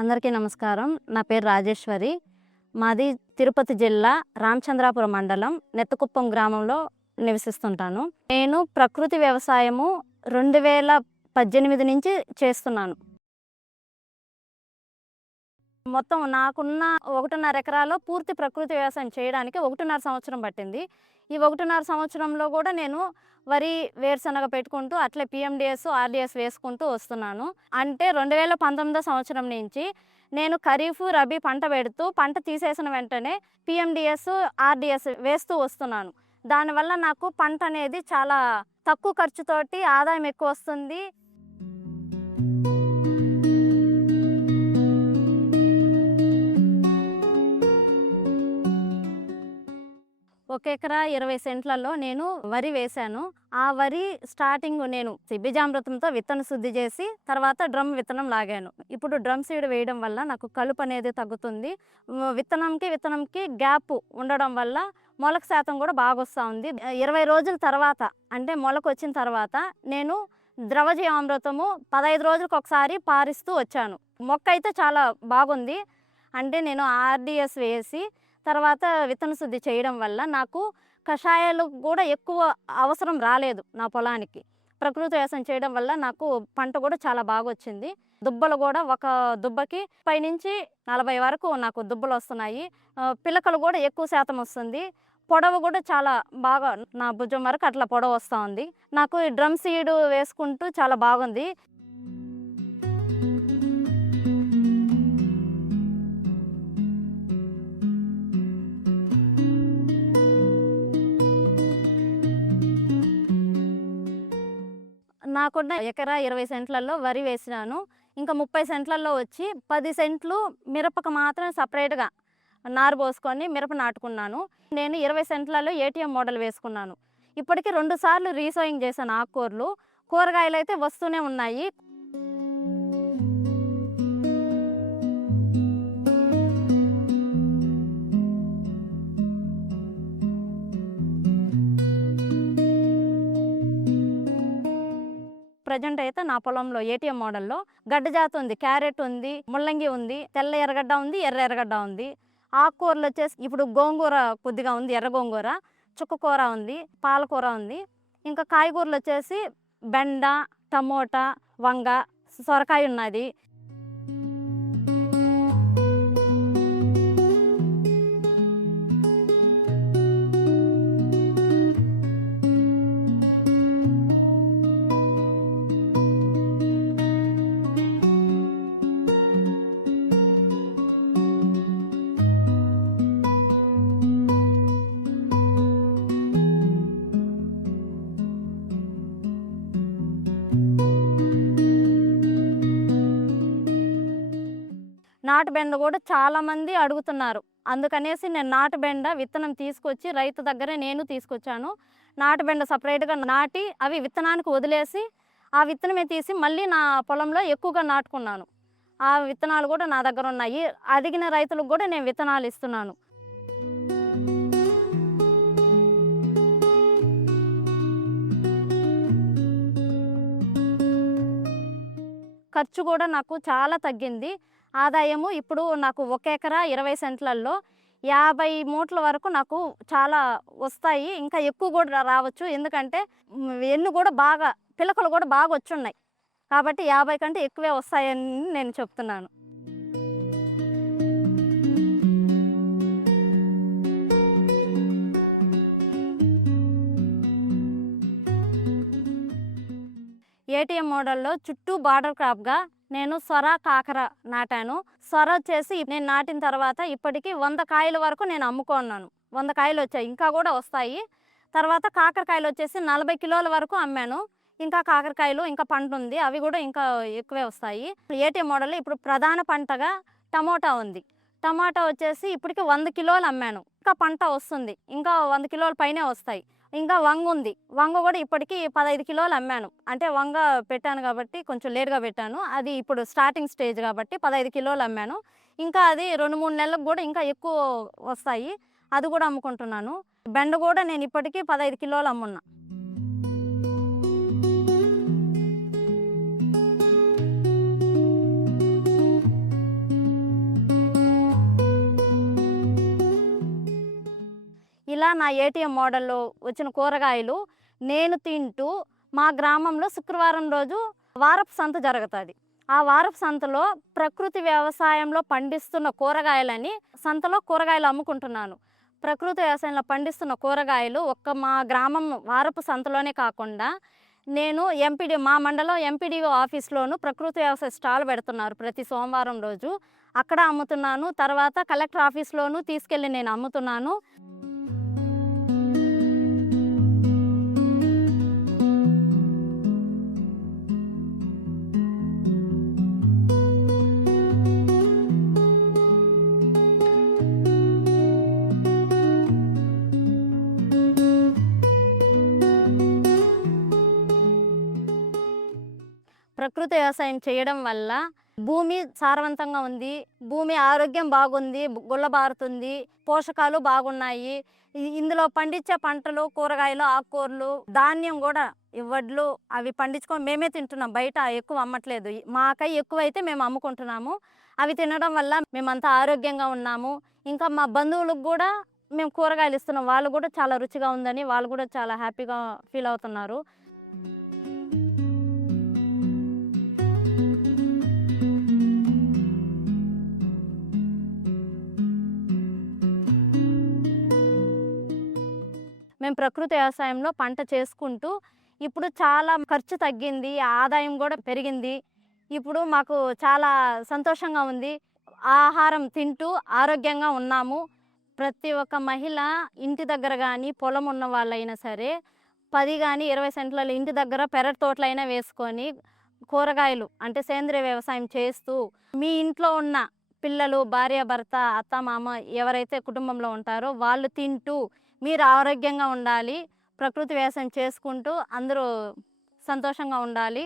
అందరికీ నమస్కారం. నా పేరు రాజేశ్వరి. మాది తిరుపతి జిల్లా రామచంద్రాపురం మండలం నెత్తకుప్పం గ్రామంలో నివసిస్తుంటాను. నేను ప్రకృతి వ్యవసాయము 2018 నుంచి చేస్తున్నాను. మొత్తం నాకున్న 1.5 ఎకరాలో పూర్తి ప్రకృతి వ్యవసాయం చేయడానికి 1.5 సంవత్సరం పట్టింది. ఈ 1.5 సంవత్సరంలో కూడా నేను వరి, వేరుశనగ పెట్టుకుంటూ అట్లే పిఎండిఎస్, ఆర్డిఎస్ వేసుకుంటూ వస్తున్నాను. అంటే 2019 సంవత్సరం నుంచి నేను ఖరీఫ్, రబీ పంట పెడుతూ పంట తీసేసిన వెంటనే పిఎండిఎస్, ఆర్డిఎస్ వేస్తూ వస్తున్నాను. దానివల్ల నాకు పంట అనేది చాలా తక్కువ ఖర్చుతోటి ఆదాయం ఎక్కువ వస్తుంది. 1 ఎకరా 20 సెంట్లలో నేను వరి వేశాను. ఆ వరి స్టార్టింగ్ నేను బీజామృతంతో విత్తన శుద్ధి చేసి తర్వాత డ్రమ్ విత్తనం లాగాను. ఇప్పుడు డ్రమ్ సీడ్ వేయడం వల్ల నాకు కలుపు అనేది తగ్గుతుంది. విత్తనంకి గ్యాప్ ఉండడం వల్ల మొలక శాతం కూడా బాగా వస్తూ ఉంది. 20 రోజుల తర్వాత అంటే మొలక వచ్చిన తర్వాత నేను ద్రవజీవామృతము 15 రోజులకు ఒకసారి పారిస్తూ వచ్చాను. మొక్క అయితే చాలా బాగుంది. అంటే నేను ఆర్డిఎస్ వేసి తర్వాత విత్తన శుద్ధి చేయడం వల్ల నాకు కషాయాలు కూడా ఎక్కువ అవసరం రాలేదు నా పొలానికి. ప్రకృతి వ్యవసాయం చేయడం వల్ల నాకు పంట కూడా చాలా బాగా వచ్చింది. దుబ్బలు కూడా ఒక దుబ్బకి పైనుంచి 40 వరకు నాకు దుబ్బలు వస్తున్నాయి. పిలకలు కూడా ఎక్కువ శాతం వస్తుంది. పొడవు కూడా చాలా బాగా నా భుజం వరకు అట్లా పొడవు వస్తూ ఉంది. నాకు ఈ డ్రమ్ సీడ్ వేసుకుంటూ చాలా బాగుంది. నాకున్న ఎకరా 20 సెంట్లలో వరి వేసినాను. ఇంకా 30 సెంట్లలో వచ్చి 10 సెంట్లు మిరపకు మాత్రం సపరేట్గా నారు పోసుకొని మిరప నాటుకున్నాను. నేను 20 సెంట్లలో ఏటీఎం మోడల్ వేసుకున్నాను. ఇప్పటికీ 2 సార్లు రీసోయింగ్ చేశాను ఆకుకూరలు. కూరగాయలు అయితే వస్తూనే ఉన్నాయి. ప్రజెంట్ అయితే నా పొలంలో ఏటీఎం మోడల్లో గడ్డ జాతి ఉంది, క్యారెట్ ఉంది, ముల్లంగి ఉంది, తెల్ల ఎర్రగడ్డ ఉంది, ఎర్ర ఎర్రగడ్డ ఉంది. ఆకుకూరలు వచ్చేసి ఇప్పుడు గోంగూర కొద్దిగా ఉంది, ఎర్ర గోంగూర, చుక్కకూర ఉంది, పాలకూర ఉంది. ఇంకా కాయగూరలు వచ్చేసి బెండ, టమోటా, వంగ, సొరకాయ ఉన్నది. నాటు బెండ కూడా చాలామంది అడుగుతున్నారు. అందుకనేసి నేను నాటు బెండ విత్తనం తీసుకొచ్చి రైతు దగ్గరే నేను తీసుకొచ్చాను. నాటు బెండ సపరేట్గా నాటి అవి విత్తనానికి వదిలేసి ఆ విత్తనమే తీసి మళ్ళీ నా పొలంలో ఎక్కువగా నాటుకున్నాను. ఆ విత్తనాలు కూడా నా దగ్గర ఉన్నాయి. అడిగిన రైతులకు కూడా నేను విత్తనాలు ఇస్తున్నాను. ఖర్చు కూడా నాకు చాలా తగ్గింది. ఆదాయము ఇప్పుడు నాకు 1 ఎకరా 20 సెంట్లలో 50 మూటల వరకు నాకు చాలా వస్తాయి. ఇంకా ఎక్కువ కూడా రావచ్చు. ఎందుకంటే ఎన్ను కూడా బాగా పిలకలు కూడా బాగా వచ్చున్నాయి. కాబట్టి 50 కంటే ఎక్కువే వస్తాయని నేను చెప్తున్నాను. ఏటీఎం మోడల్‌లో చుట్టూ బార్డర్ క్రాప్‌గా నేను సొర, కాకర నాటాను. సొర వచ్చేసి నేను నాటిన తర్వాత ఇప్పటికి 100 కాయల వరకు నేను అమ్ముకున్నాను. 100 కాయలొచ్చాయి. ఇంకా గూడా వస్తాయి. తర్వాత కాకరకాయలొచ్చేసి 40 కిలోల వరకు అమ్మాను. ఇంకా కాకరకాయలు ఇంకా పంటుంది. అవి గూడా ఇంకా ఎక్కువే వస్తాయి. ఏటీఎం మోడల్‌లో ఇప్పుడు ప్రధాన పంటగా టమోటా ఉంది. టమాటా వచ్చేసి ఇప్పటికి 100 కిలోలు అమ్మాను. ఇంకా పంట వస్తుంది. ఇంకా 100 కిలోల పైనే వస్తాయి. ఇంకా వంగుంది. వంగ గూడా ఇప్పటికి 15 కిలోలు అమ్మాను. అంటే వంగ పెట్టాను గాబట్టి కొంచెం లేట్‌గా పెట్టాను. అది ఇప్పుడు స్టార్టింగ్ స్టేజ్ గాబట్టి 15 కిలోలు అమ్మాను. ఇంకా అది 2, 3 నెలలకు గూడా ఇంకా ఎక్కువ వస్తాయి. అది గూడా అమ్ముకుంటున్నాను. బెండ గూడా నేను ఇప్పటికి 15 కిలోలు అమ్మున్నా. ఇలా నా ఏటీఎం మోడల్‌లో వచ్చిన కూరగాయలు నేను తింటూ మా గ్రామంలో శుక్రవారం రోజు వారపు సంత జరుగుతది. ఆ వారపు సంతలో ప్రకృతి వ్యవసాయంలో పండిస్తున్న కూరగాయలని సంతలో కూరగాయలు అమ్ముకుంటున్నాను. ప్రకృతి వ్యవసాయంలో పండిస్తున్న కూరగాయలు ఒక్క మా గ్రామం వారపు సంతలోనే కాకుండా నేను మా మండలం ఎంపీడీఓ ఆఫీస్‌లోను ప్రకృతి వ్యవసాయ స్టాల్ పెడుతున్నారు ప్రతి సోమవారం రోజు. అక్కడ అమ్ముతున్నాను. తర్వాత కలెక్టర్ ఆఫీస్‌లోను తీసుకెళ్ళి నేను అమ్ముతున్నాను. ప్రకృతి వ్యవసాయం చేయడం వల్ల భూమి సారవంతంగా ఉంది. భూమి ఆరోగ్యం బాగుంది. గుల్లబారుతుంది. పోషకాలు బాగున్నాయి. ఇందులో పండించే పంటలు, కూరగాయలు, ఆకుకూరలు, ధాన్యం గూడా వడ్లు అవి పండించుకొని మేమే తింటున్నాం. బయట ఎక్కువ అమ్మట్లేదు. మాకై ఎక్కువైతే మేము అమ్ముకుంటున్నాము. అవి తినడం వల్ల మేమంతా ఆరోగ్యంగా ఉన్నాము. ఇంకా మా బంధువులకు గూడా మేము కూరగాయలు ఇస్తున్నాం. వాళ్ళు గూడా చాలా రుచిగా ఉందని వాళ్ళు గూడా చాలా హ్యాపీగా ఫీల్ అవుతున్నారు. మేము ప్రకృతి వ్యవసాయంలో పంట చేసుకుంటూ ఇప్పుడు చాలా ఖర్చు తగ్గింది. ఆదాయం గూడా పెరిగింది. ఇప్పుడు మాకు చాలా సంతోషంగా ఉంది. ఆహారం తింటూ ఆరోగ్యంగా ఉన్నాము. ప్రతి ఒక్క మహిళ ఇంటి దగ్గర గానీ, పొలం ఉన్న వాళ్ళైనా సరే 10 గానీ, 20 సెంట్లలో ఇంటి దగ్గర పెరటి తోటలైనా వేసుకొని కూరగాయలు అంటే సేంద్రియ వ్యవసాయం చేస్తూ మీ ఇంట్లో ఉన్న పిల్లలు, భార్యాభర్త, అత్త, మామ ఎవరైతే కుటుంబంలో ఉంటారో వాళ్ళు తింటూ మీరు ఆరోగ్యంగా ఉండాలి. ప్రకృతి వ్యవసాయం చేసుకుంటూ అందరూ సంతోషంగా ఉండాలి.